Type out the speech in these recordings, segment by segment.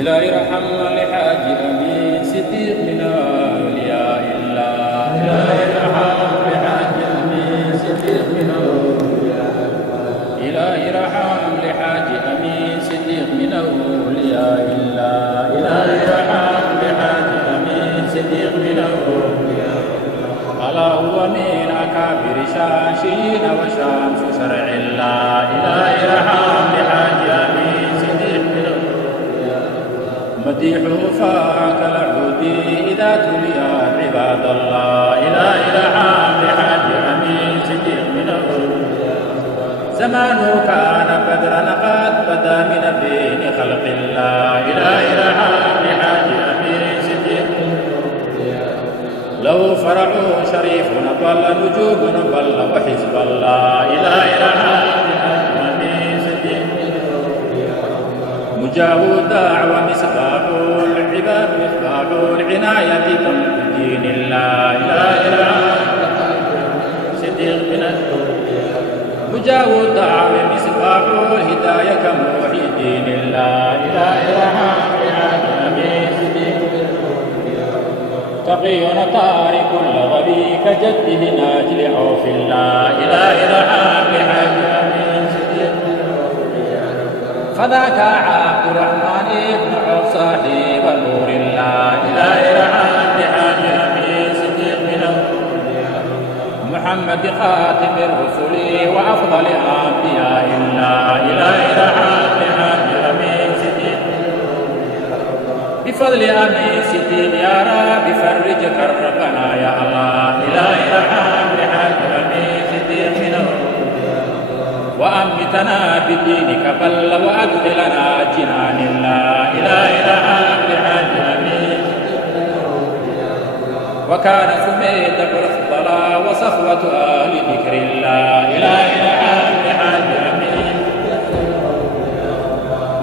إلهي ارحم لحاج أمين صديق من أولياء الله. إلهي ارحم لحاج أمين صديق من أولياء الله. إلهي ارحم لحاج أمين صديق من أولياء الله. إلهي ارحم لحاج أمين صديق من أولياء الله. ألا هو من أكابر شاشين وشمس شرع الله. إلهي ارحم لحاج أمين صديق من مديحه فاك العود إذا تليا عباد الله. إلهي ارحم لحاج أمين صديق من زمانه كان بدرا قد بدا من بين خلق الله. إلهي ارحم لحاج أمين صديق له فرع شريف ضل نجوب ضل وحزب الله. إلهي ارحم لحاج أمين صديق مجاه الدعوة مصباح العباد مصباح العناية دين الله. إلهي ارحم صديق من مجاه الدعوة مصباح الهداية كموحي دين الله. إلهي ارحم لحاج أمين صديق تقي تارك الغبي كجده ناجل عوف الله. إلهي ارحم لحاج أمين صديق فذاك عبد الرحمن بن عوف صاحب نور الله. إلهي ارحم لحاج أمين صديق من محمد خاتم الرسل وأفضل أنبياء الله. إلهي ارحم لحاج أمين صديق بفضل أمين صديق يا رب فرج كربنا يا الله. إلهي ارحم لحاج أمين صديق من وأمتنا بدينك بل وأدخلنا جنان الله. إلهي ارحم لحاج أمين وكان سميت بالفضلاء وصفوة أهل ذكر الله. إلهي ارحم لحاج أمين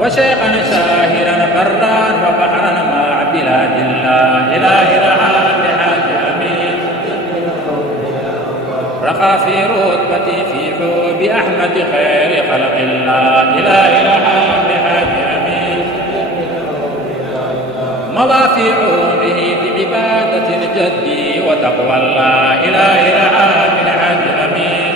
وشيخا شاهرا برا وبحرا مع بلاد الله. إلهي ارحم لحاج أمين رقى في رتبتي في حب أحمد خير خلق الله. إلهي ارحم لحاج أمين مضى في عمره بعبادة الجد وتقوى الله. إلهي ارحم لحاج أمين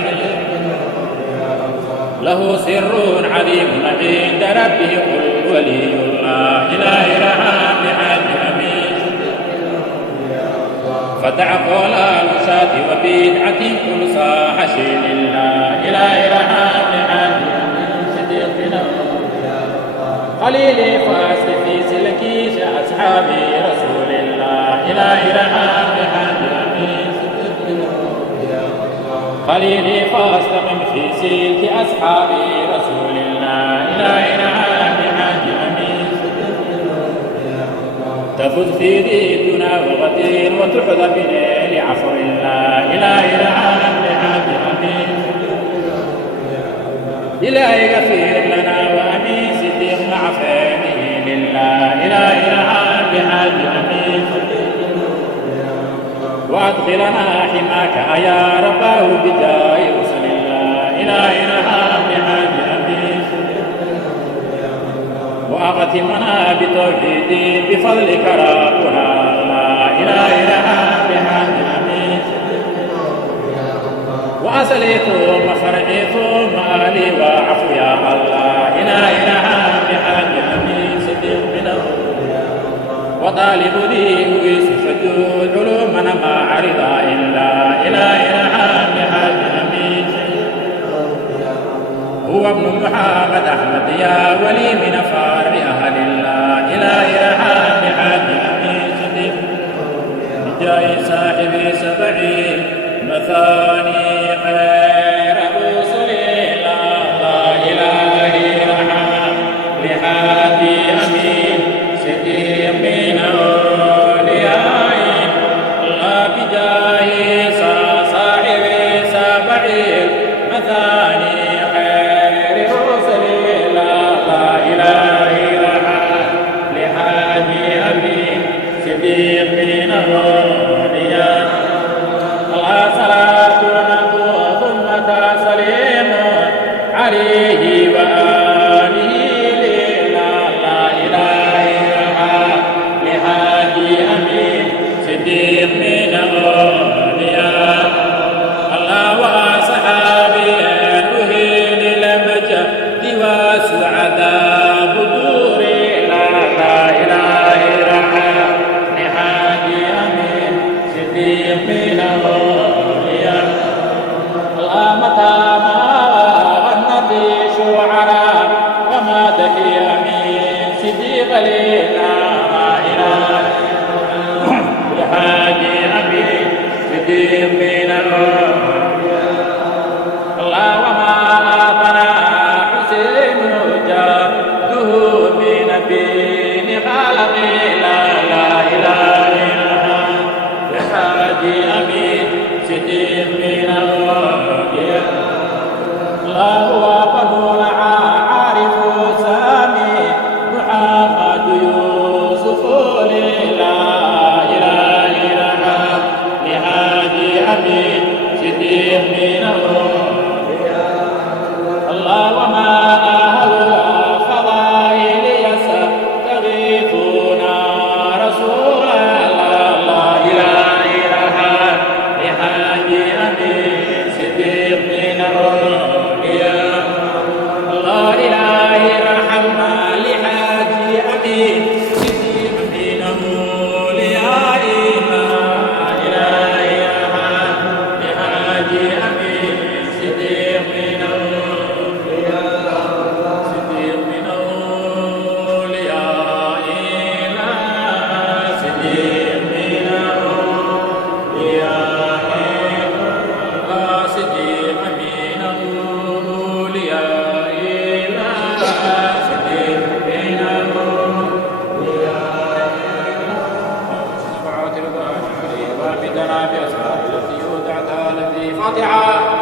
له سر عليم عند ربه قل ولي الله. إلهي ارحم لحاج أمين فتح قول الوشاة وبدعة كل صاح شيل الله. إلهي ارحم لحاج أمين صديق قليلي فاسد في سلكي أصحابي رسول الله. إلهي ارحم لحاج أمين قليلي فاستقم في سلك أصحابي رسول الله. إلهي ارحم لحاج أمين تفز في ذي الدنا وغدير وتحظى بنيل عفو الله. إلهي ارحم لحاج أمين إلهي غفير لنا وأمين صديق مع فهمه لله. إلهي ارحم لحاج أمين وأدخلنا حماك يا رباه بجاه رسل الله. إلهي ارحم لحاج أمين وأختمنا بتوحيد بفضلك ربنا الله. إلهي ارحم لحاج أمين وأصلي ثم فرعي ثم أهلي وعفو يا الله. إلهي ارحم لحاج أمين صديق من وطالب لي أويس فجود علومنا ما عرضا إلا. إلهي ارحم لحاج أمين هو ابن محمد أحمد يا ولي من فار أهل الله. إلهي ارحم لحاج أمين صديق بجاه صاحب سبعين مثاني خير رسل الله. إلهي ارحم لحاج أمين صديق من أولياء الله بجاه صاحب سبعين مثاني خير رسل الله. إلهي ارحم لحاج أمين صديق من أولياء الله. صلاة ثم تسليم عليه وآله لله. لا إله لنا بأسماء التي يودعك التي فاتحة